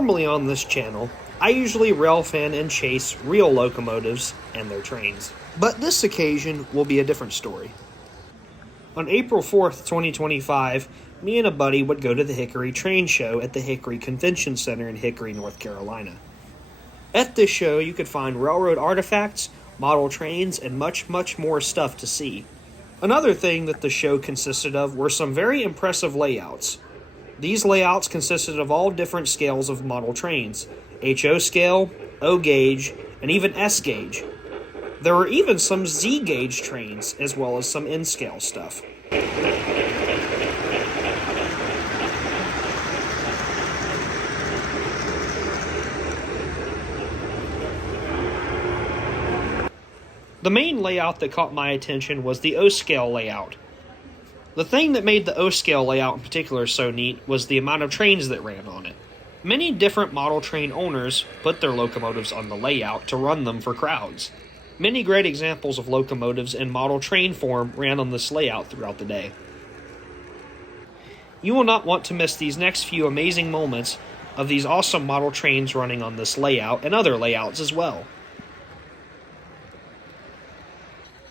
Normally on this channel, I usually rail fan and chase real locomotives and their trains. But this occasion will be a different story. On April 4th, 2025, me and a buddy would go to the Hickory train show at the Hickory Convention Center in Hickory, North Carolina. At this show, you could find railroad artifacts, model trains, and much more stuff to see. Another thing that the show consisted of were some very impressive layouts. These layouts consisted of all different scales of model trains, HO scale, O gauge, and even S gauge. There were even some Z gauge trains, as well as some N scale stuff. The main layout that caught my attention was the O-scale layout. The thing that made the O-scale layout in particular so neat was the amount of trains that ran on it. Many different model train owners put their locomotives on the layout to run them for crowds. Many great examples of locomotives in model train form ran on this layout throughout the day. You will not want to miss these next few amazing moments of these awesome model trains running on this layout and other layouts as well.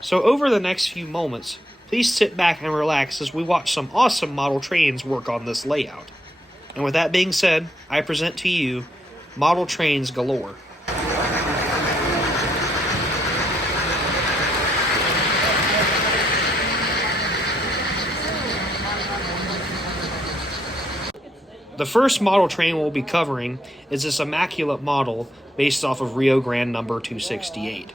So over the next few moments, please sit back and relax as we watch some awesome model trains work on this layout. And with that being said, I present to you Model Trains Galore. The first model train we'll be covering is this immaculate model based off of Rio Grande number 268.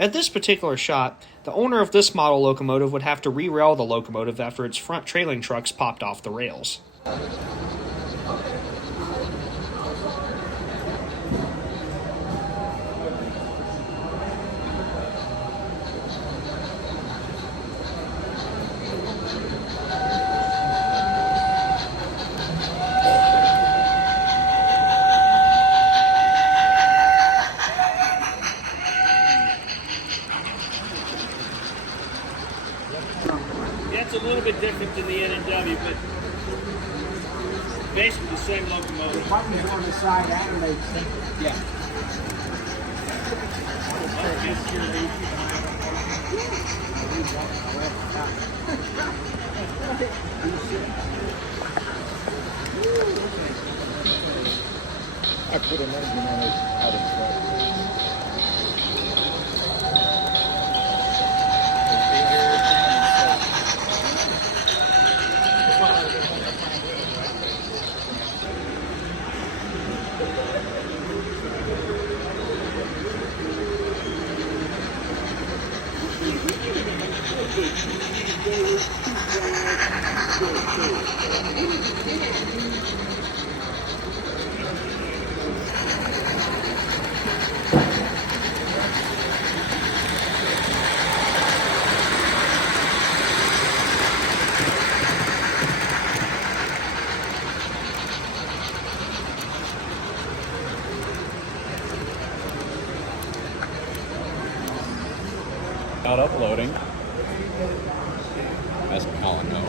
At this particular shot, the owner of this model locomotive would have to re-rail the locomotive after its front trailing trucks popped off the rails. That's a little bit different than the N&W, but basically the same locomotive. The buttons on the side animates them. Yeah. I put an engine on it out of sight. Not uploading. That's Colin, no.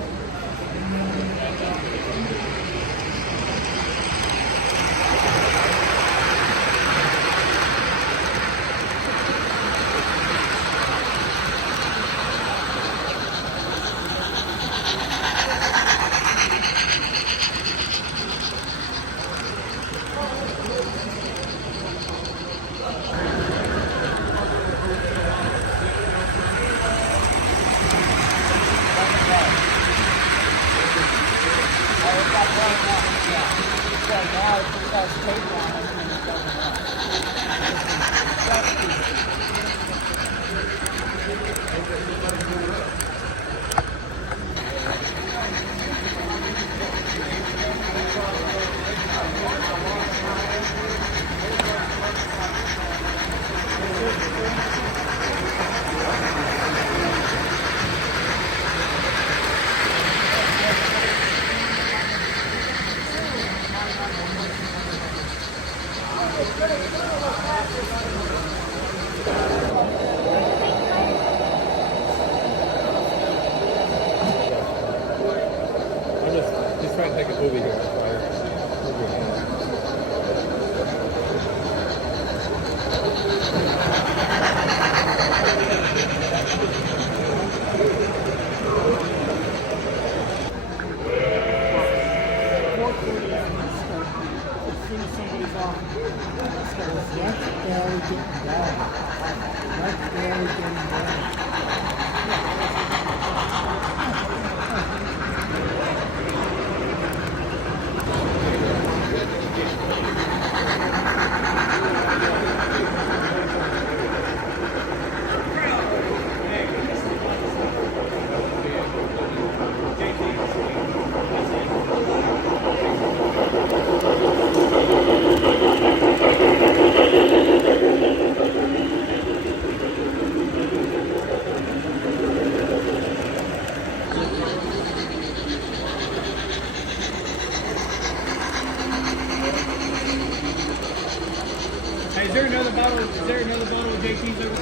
try to take a movie here. Move your hand. Hey, is there another bottle? Is there another bottle of JT's over?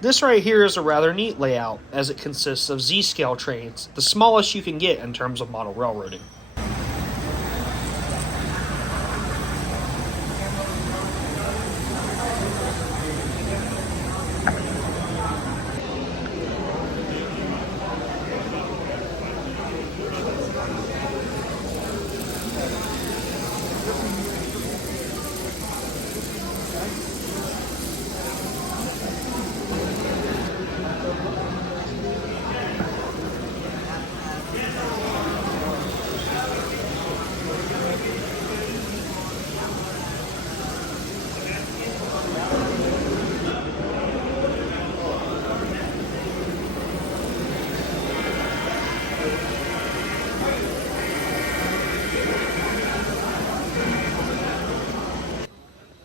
This right here is a rather neat layout, as it consists of Z-scale trains, the smallest you can get in terms of model railroading.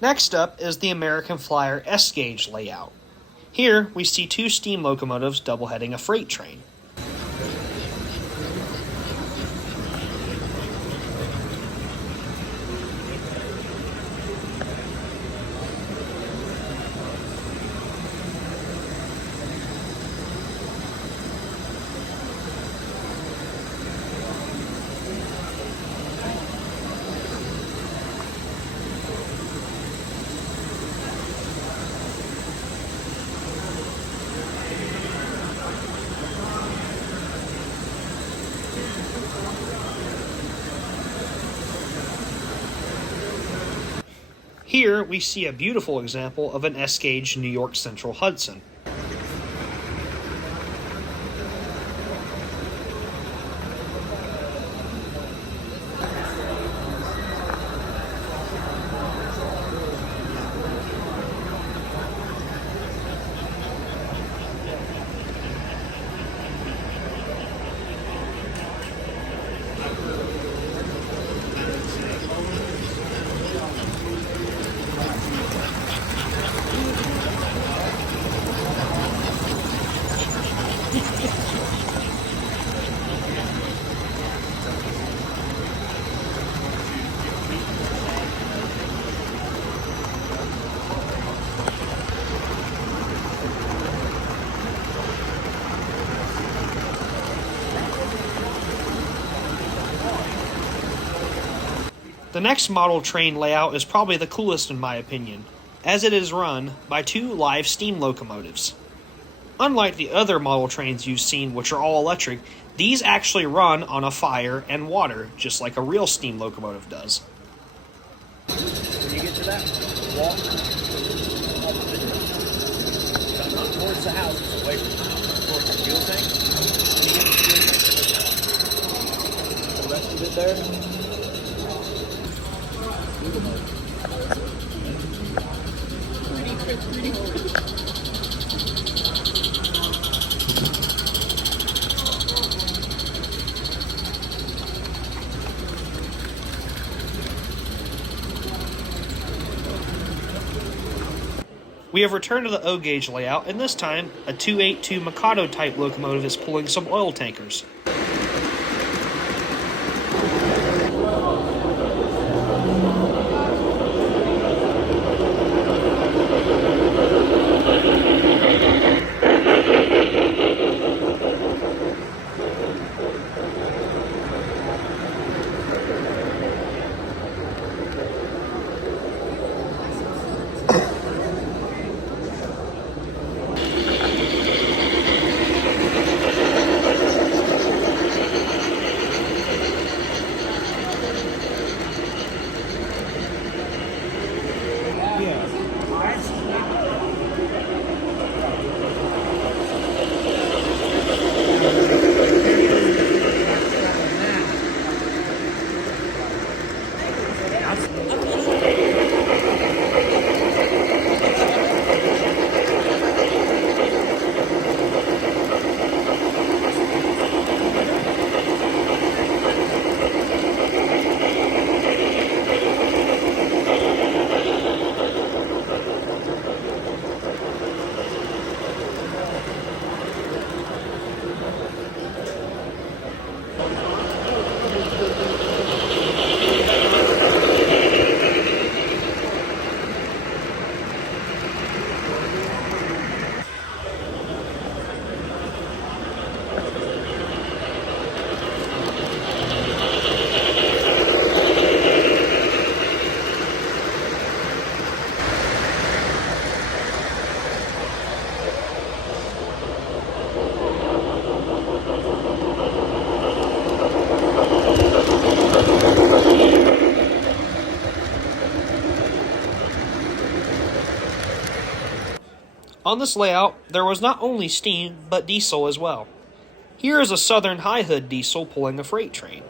Next up is the American Flyer S-gauge layout. Here we see two steam locomotives double-heading a freight train. Here we see a beautiful example of an S-gauge New York Central Hudson. The next model train layout is probably the coolest in my opinion, as it is run by two live steam locomotives. Unlike the other model trains you've seen, which are all electric, these actually run on a fire and water, just like a real steam locomotive does. When you get to that, walk up the not towards the house, it's away from the house, towards the fuel tank. When you get to the fuel tank, the rest of it there. We have returned to the O-gauge layout, and this time, a 282 Mikado type locomotive is pulling some oil tankers. On this layout, there was not only steam, but diesel as well. Here is a Southern high hood diesel pulling a freight train.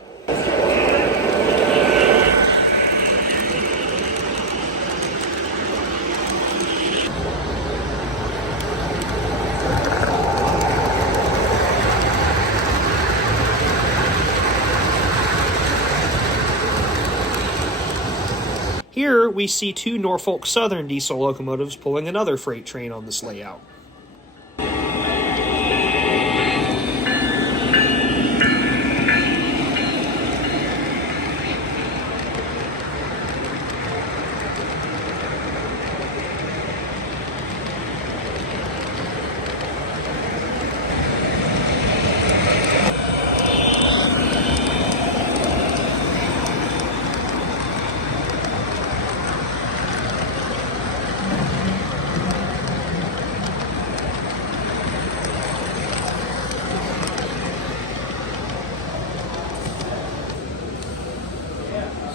Here we see two Norfolk Southern diesel locomotives pulling another freight train on this layout.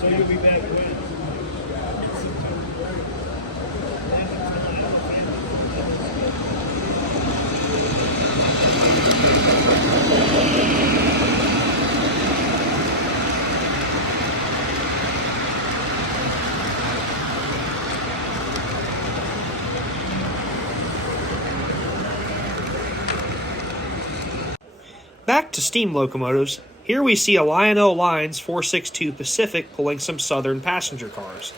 So you'll be back when? Back to steam locomotives, here we see a Lion-O Lines 462 Pacific pulling some Southern passenger cars.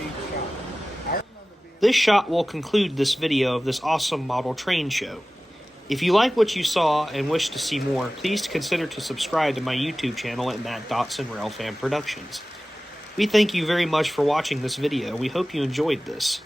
each shot. I remember being This shot will conclude this video of this awesome model train show. If you like what you saw and wish to see more, please consider to subscribe to my YouTube channel at Matt Dotson Railfan Productions. We thank you very much for watching this video. We hope you enjoyed this.